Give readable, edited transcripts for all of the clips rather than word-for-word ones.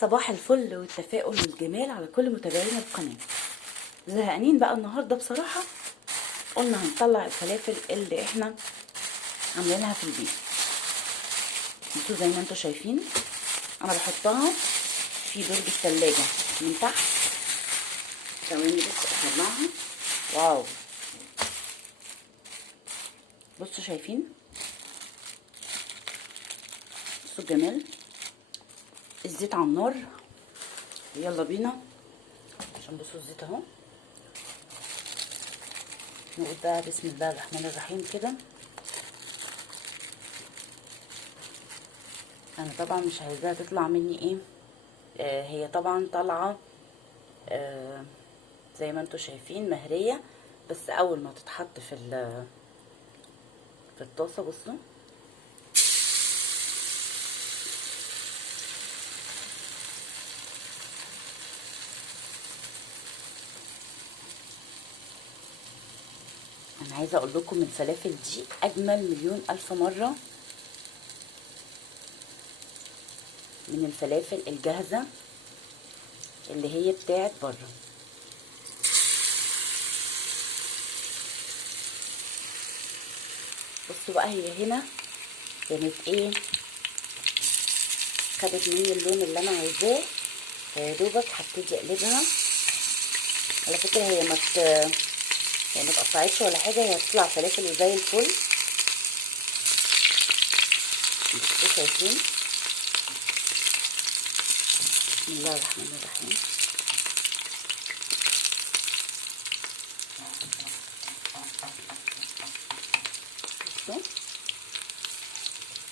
صباح الفل والتفاؤل والجمال على كل متابعين القناة. زهقانين بقى النهاردة بصراحة، قلنا هنطلع الفلافل اللي احنا عاملينها في البيت. انتوا زي ما انتوا شايفين انا بحطها في درج التلاجة من تحت. ثواني بس اطلعها. واو، بصوا شايفين، بصوا الجمال. الزيت على النار، يلا بينا عشان بصوا الزيت اهو. نقول بقى بسم الله الرحمن الرحيم كده. انا طبعا مش عايزاها تطلع مني ايه، هي طبعا طالعه زي ما انتوا شايفين مهريه، بس اول ما تتحط في الطاسه بصوا انا عايزه اقول لكم الفلافل دي اجمل مليون الف مره من الفلافل الجاهزه اللي هي بتاعت بره. بصوا بقى هي هنا كانت ايه، خدت مني اللون اللي انا عايزاه، فيا دوبك هبتدي اقلبها. على فكره هي ما تقطعتش ولا حاجه، هي هتطلع فلافل وزي الفل. انتوا شايفين، بسم الله الرحمن الرحيم. بصوا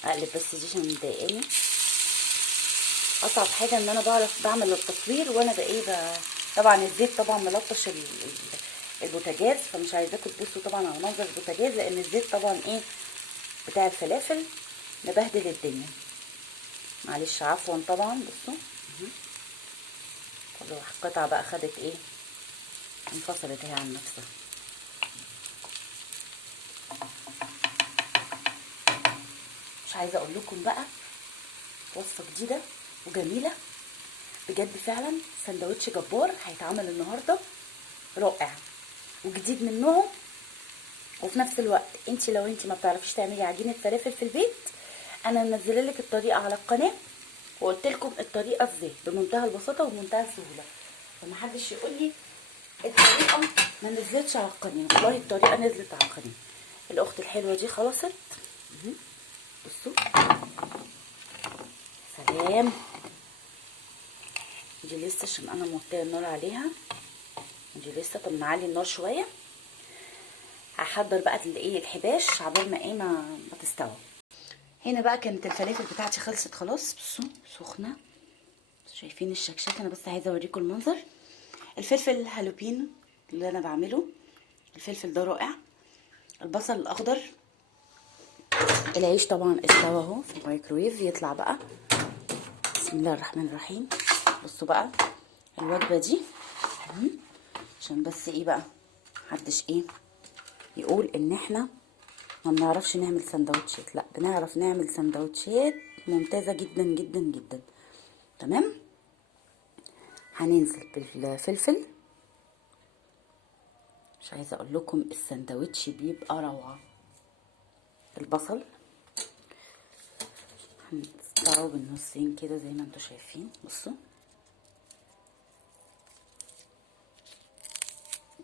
اقلب بس دي عشان مضايقاني. اصعب حاجه ان انا بعرف بعمل التصوير وانا طبعا الزيت طبعا ملطش البوتاجاز، فمش عايزاكم تبصوا طبعا على منظر البوتاجاز لان الزيت طبعا ايه بتاع الفلافل مبهدل الدنيا. معلش عفوا طبعا. بصوا كل قطعه بقى خدت ايه، انفصلت اهي عن نفسها. مش عايزه اقول لكم بقى وصفه جديده وجميله بجد فعلا، سندوتش جبار هيتعمل النهارده، رائع وجديد من نوعه. وفي نفس الوقت لو انت ما بتعرفيش تعملي عجينه فلافل في البيت، انا منزله لك الطريقه على القناه وقلت لكم الطريقه ازاي بمنتهى البساطه وبمنتهى السهوله، فمحدش يقول لي الطريقه ما نزلتش على القناه. والله الطريقه نزلت على القناه. الاخت الحلوه دي خلصت. بصوا سلام، دي لسه عشان انا موطيه النار عليها، دي لسه. طب نعلي النار شويه. هحضر بقى الايه الحباش عبال ما ايه ما تستوي. هنا بقى كانت الفلافل بتاعتي خلصت خلاص. بصوا سخنه، شايفين الشكشكه. انا بس عايزه اوريكم المنظر. الفلفل الهالوبينو اللي انا بعمله، الفلفل ده رائع. البصل الاخضر، العيش طبعا استوى اهو في الميكرويف، يطلع بقى بسم الله الرحمن الرحيم. بصوا بقى الوجبه دي عشان بس ايه بقى محدش ايه يقول ان احنا ما بنعرفش نعمل سندوتشات، لا بنعرف نعمل سندوتشات ممتازه جدا جدا جدا. تمام. هننزل بالفلفل، مش عايزه اقول لكم السندوتش بيبقى روعه. البصل هنقطعه بالنصين كده زي ما انتوا شايفين. بصوا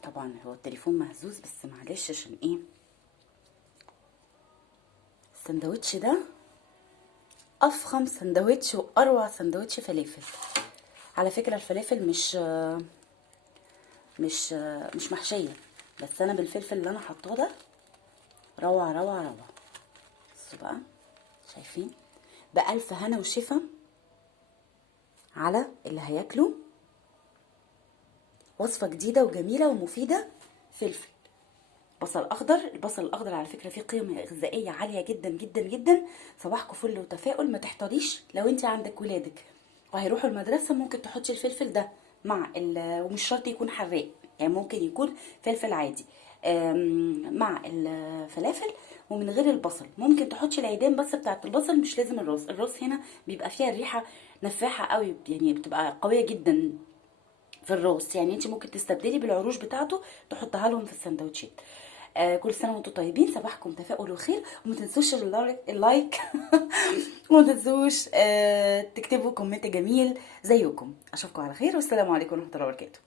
طبعا هو التليفون مهزوز بس معلش عشان ايه، السندوتش ده افخم سندوتش واروع سندوتش فلافل. على فكره الفلافل مش محشيه، بس انا بالفلفل اللي انا حاطاه ده روعه روعه روعه. بصوا بقى شايفين، بألف هنا وشفا على اللي هياكله. وصفه جديده وجميله ومفيده. فلفل بصل اخضر، البصل الاخضر على فكره فيه قيمه غذائيه عاليه جدا جدا جدا. صباحكم فل وتفاؤل. ما تحتاريش لو انت عندك ولادك وهيروحوا المدرسه، ممكن تحطي الفلفل ده مع ومش شرط يكون حراق، يعني ممكن يكون فلفل عادي مع الفلافل ومن غير البصل. ممكن تحطي العيدان بس بتاعت البصل، مش لازم الراس. الراس هنا بيبقى فيها الريحه نفاحه قوي، يعني بتبقى قويه جدا في الروست. يعني انت ممكن تستبدلي بالعروش بتاعته تحطها لهم في السندوتشات. كل سنه وانتم طيبين، صباحكم تفاؤل وخير، وما تنسوش اللايك وما تنسوش تكتبوا كومنت جميل زيكم. اشوفكم على خير، والسلام عليكم ورحمه الله وبركاته.